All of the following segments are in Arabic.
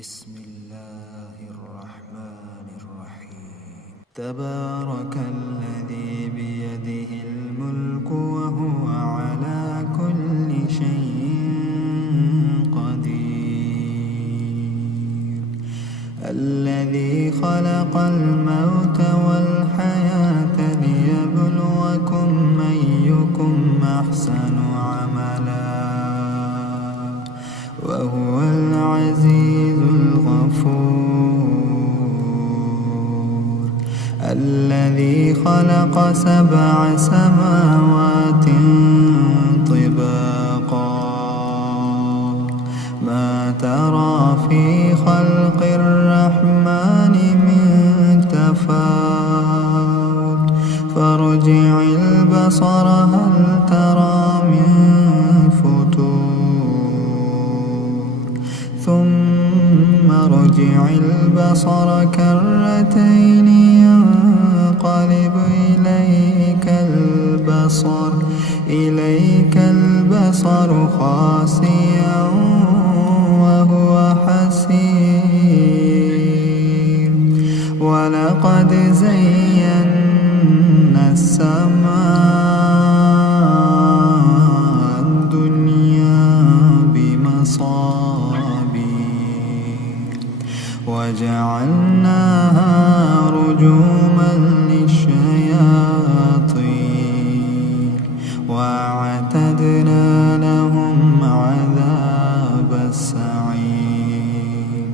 بسم الله الرحمن الرحيم. تبارك الذي بيده الملك وهو على كل شيء قدير. الذي خلق الموت والحياة ليبلوكم أيكم أحسن عملا وهو العزيز الغفور. الذي خلق 7 سماوات طباقا ما ترى في خلق الرحمن من تفاوت فارجع البصر هل ترى من فتور ثم ارجع البصر كرتين ينقلب إليك البصر خاسئا وهو حسير. ولقد زينا السماء الدنيا بمصابيح وجعلناها رجوما للشياطين وأعتدنا لهم عذاب السعير.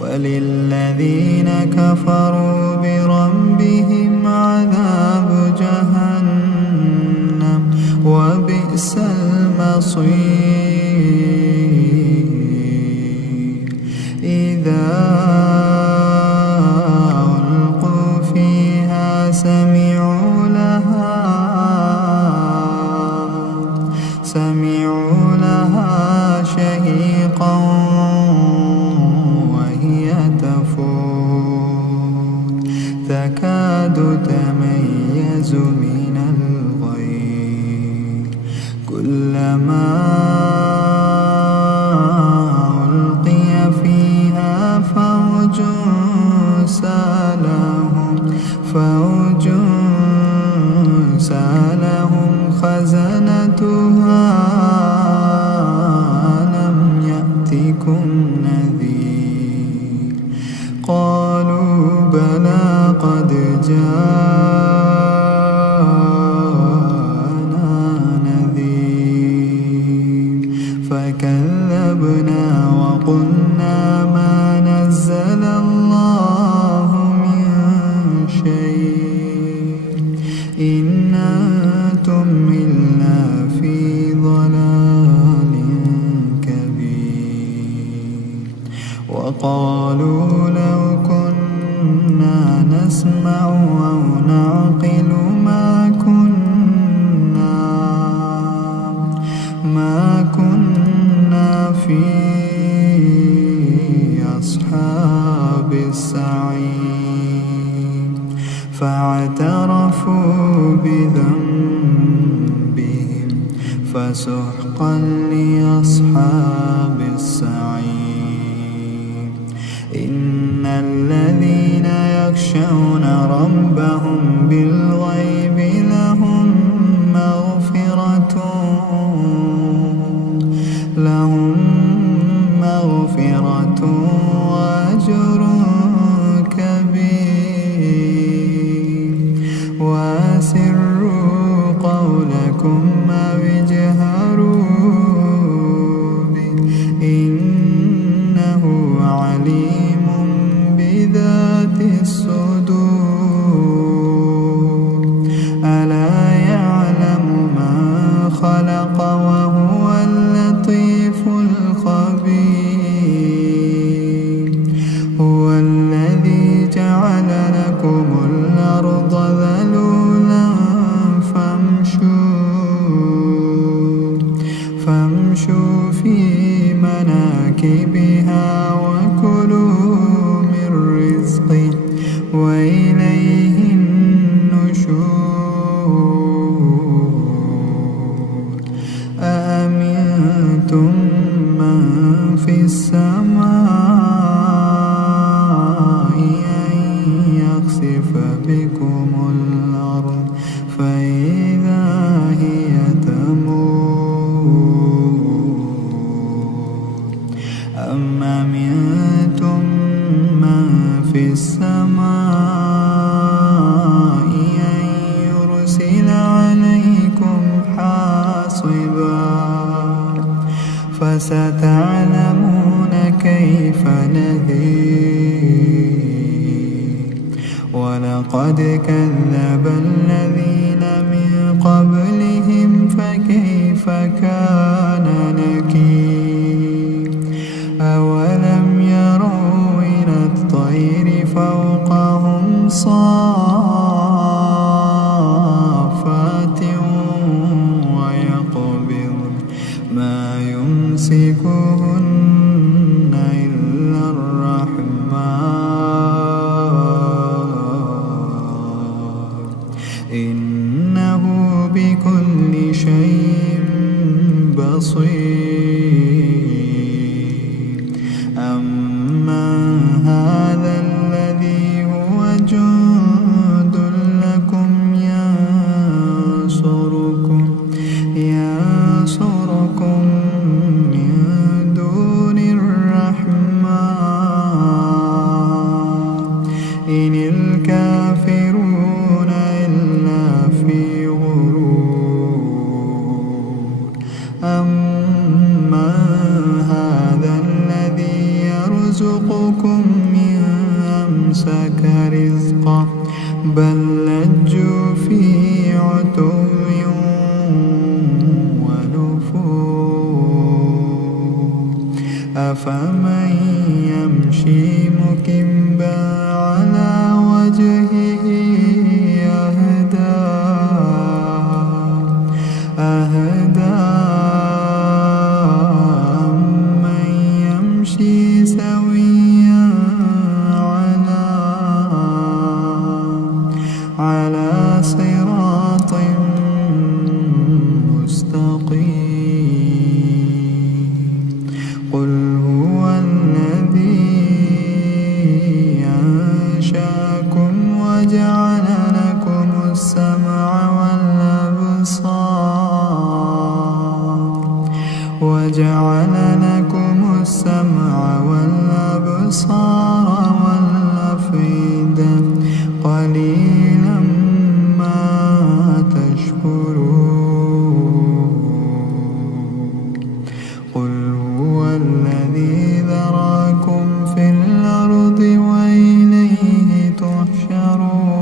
وللذين كفروا بربهم عذاب جهنم وبئس المصير. إذا ألقوا فيها سمعوا لها شهيقا وهي تفور تكاد تميز من الغيظ. كلما ألقي فيها فوج سالهم خزنتها ألم يأتكم نذير. قالوا بلى قد جاءنا نذير فكذبنا وقلنا ما نزل الله من شيء إن أنتم إلا في ضلال كبير. وقالوا لو كنا نسمع أو نعقل ما كنا في أصحاب السعير. فاعترفوا بذنبهم فسحقا لأصحاب السعير. إن الذين يخشون ربهم بالغيب لهم مغفرة وأجر كبير. وأسروا قولكم أو اجهروا به إنه عليم بذات الصدور. ألا يعلم من خلق وهو اللطيف الخبير. هو الذي جعل لكم الأرض ذلولا فامشوا في مناكبها وكلوا من رزقه وإليه النشور. أأمنتم من في السماء يخسف بكم الأرض فإذا هي تمور أم أمنتم من في السماء أن يرسل عليكم حاصبا فستعلمون كيف نذير ولقد كذب الذين من قبلهم فكيف كان نكير أولم يروا إلى الطير فوقهم صافات ويقبضن ما يمسكهن إلا الرحمن إنه بكل شيء بصير أمن هذا الذي هو جند لكم ينصركم من دون الرحمن إن الكافرون إلا في غرور أمن هذا الذي يرزقكم إن أمسك رزقه بل لجوا في عتو ونفور أفمن يمشي مكبا على وجهه أهدى أمن يمشي سويا على صراط مستقيم قل هو الذي أنشأكم وجعل لكم السمع والأبصار والأفئدة قليلا ما تشكرون قل هو الذي ذراكم في الأرض وإليه تحشرون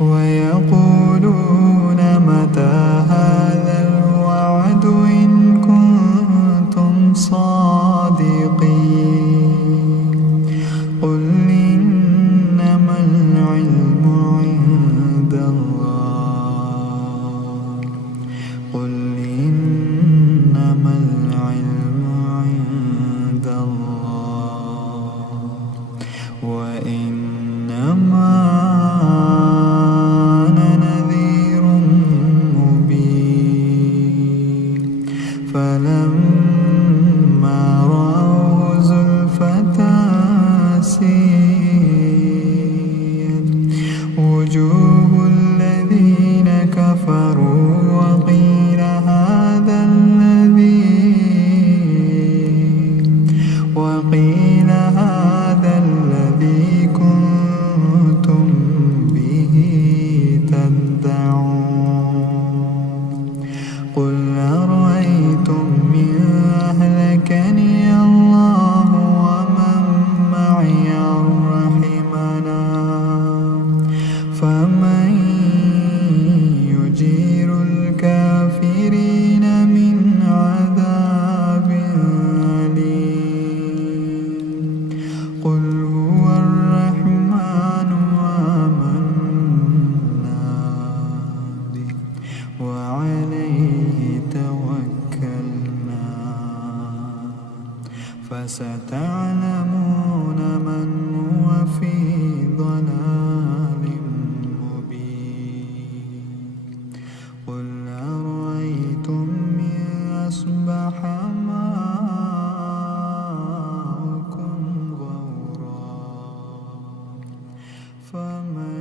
ويقولون متى هذا الوعد إن كنتم صادقين قل إنما العلم عند الله قل إنما العلم عند الله وإنما أنا نذير مبين فلما رأوه زلفة سيئت وجوه الذين كفروا وقيل هذا الذي كنتم به تدعون قل أرأيتم إن أهلكني الله ومن معي أو رحمنا فمن يجير الكافرين من عذاب أليم قل هو الرحمن آمنا به وعليه توكلنا فستعلمون من هو في ضلال مبين قل أرأيتم إن أصبح ماؤكم غورا فمن